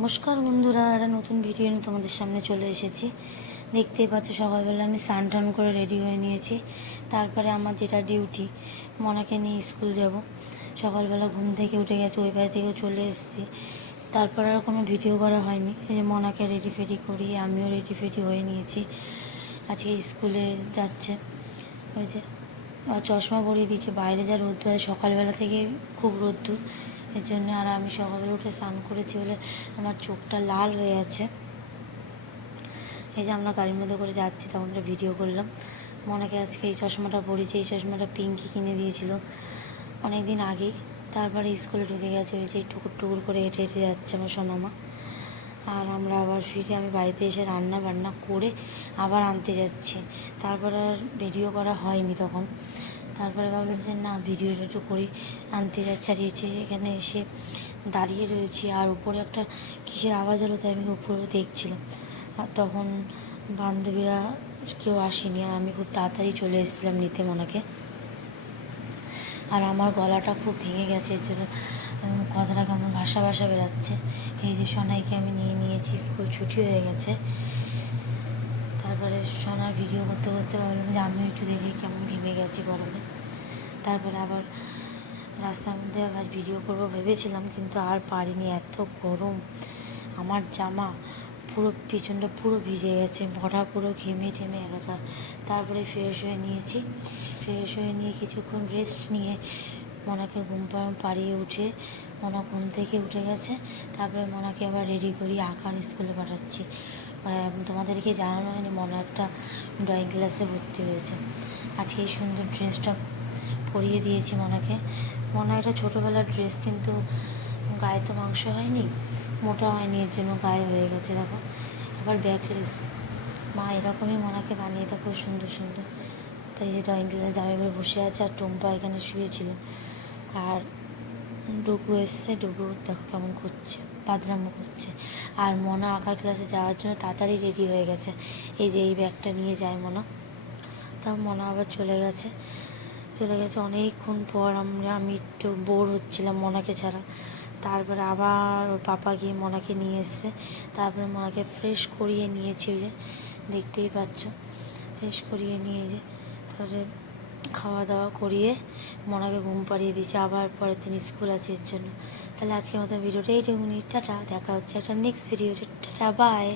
নমস্কার বন্ধুরা, একটা নতুন ভিডিও নিয়ে তোমাদের সামনে চলে এসেছি। দেখতেই পাচ্ছ সকালবেলা আমি স্নান টান করে রেডি হয়ে নিয়েছি। তারপরে আমার যেটা ডিউটি, মনাকে নিয়ে স্কুল যাব। সকালবেলা ঘুম থেকে উঠে গেছে, ওই বাড়ি থেকে চলে এসেছি। তারপর আর কোনো ভিডিও করা হয়নি। এই যে মনাকে রেডি ফেডি করি, আমিও রেডি ফেডি হয়ে নিয়েছি। আজকে স্কুলে যাচ্ছে। ওই যে চশমা পরিয়ে দিয়েছে, বাইরে যা রোদ্দুর, সকালবেলা থেকে খুব রোদ্দুর। এর জন্য আর আমি সকালে উঠে স্নান করেছি বলে আমার চোখটা লাল হয়ে আছে। এই যে আমরা গাড়ির মধ্যে করে যাচ্ছি, তখন একটা ভিডিও করলাম। মনেকে আজকে এই চশমাটা পরেছি, এই চশমাটা পিঙ্কি কিনে দিয়েছিল অনেক দিন আগেই। তারপরে স্কুলে ঢুকে গেছে, ওই যে টুকুর টুকুর করে হেঁটে হেঁটে যাচ্ছে আমার সোনামা। আর আমরা আবার ফিরে আমি বাড়িতে এসে রান্না বান্না করে আবার আনতে যাচ্ছি। তারপর আর ভিডিও করা হয়নি তখন। তারপরে ভাবলাম যে না, ভিডিওটা একটু করি। আনতে যাচ্ছি আর এখানে এসে দাঁড়িয়ে রয়েছি, আর উপরে একটা কিসের আওয়াজ হলো, তাই আমি উপরে দেখছিলাম। আর তখন বান্ধবীরা কেউ আসেনি, আর আমি খুব তাড়াতাড়ি চলে এসেছিলাম নিতে মনাকে। আর আমার গলাটা খুব ভেঙে গেছে, এর জন্য কথাটা কেমন ভাষা ভাষা বেরাচ্ছে। এই যে সোনাইকে আমি নিয়ে নিয়েছি, স্কুল ছুটি হয়ে গেছে। তারপরে সোনার ভিডিও করতে করতে ভাবলাম যে আমিও একটু দেখি কেমন ঘেমে গেছি গরমে। তারপরে আবার রাস্তার মধ্যে আবার ভিডিও করবো ভেবেছিলাম, কিন্তু আর পারিনি, এত গরম। আমার জামা পুরো পিছনটা পুরো ভিজে গেছে, ভরা পুরো ঘেমে টেমে একাকার। তারপরে ফ্রেশ হয়ে নিয়েছি। ফ্রেশ হয়ে নিয়ে কিছুক্ষণ রেস্ট নিয়ে মনাকে ঘুম পাড়িয়ে উঠে মনা ঘুম থেকে উঠে গেছে। তারপরে মনাকে আবার রেডি করি, আঁকার স্কুলে পাঠাচ্ছি। তোমাদেরকে জানানো হয়নি, মনে একটা ড্রয়িং ক্লাসে ভর্তি হয়েছে। আজকে এই সুন্দর ড্রেসটা পরিয়ে দিয়েছি মনাকে। মনে একটা ছোটোবেলার ড্রেস, কিন্তু গায়ে তো মাংস হয়নি, মোটা হয়নি, এর জন্য গায়ে হয়ে গেছে। দেখো আবার ব্যাকলেস, মা এরকমই মনাকে বানিয়ে দেয় খুব সুন্দর সুন্দর। তাই যে ড্রয়িং ক্লাসে দাঁড়িয়ে এবার বসে আছে, আর টুম্পা এখানে শুয়েছিল। আর ডুগু এসছে, ডুগু দেখো কেমন করছে, বাদরামো করছে। আর মনা আঁকার ক্লাসে যাওয়ার জন্য তাড়াতাড়ি রেডি হয়ে গেছে। এই যে এই ব্যাগটা নিয়ে যায় মনা। তাও মনা আবার চলে গেছে অনেকক্ষণ পর। আমি একটু বোর হচ্ছিলাম মনাকে ছাড়া। তারপরে আবার ওর পাপা গিয়ে মনাকে নিয়ে এসছে। তারপরে মনাকে ফ্রেশ করিয়ে নিয়েছি, ওই যে দেখতেই পাচ্ছ, ফ্রেশ করিয়ে নিয়ে যে তারপরে খাওয়া দাওয়া করিয়ে মনাকে ঘুম পাড়িয়ে দিয়েছি। আবার পরের দিন স্কুল আছে এর জন্য। তাহলে আজকের মতো ভিডিওটা এইটুকুনি। টাটা, দেখা হচ্ছে একটা নেক্সট ভিডিওতে। Tata, by.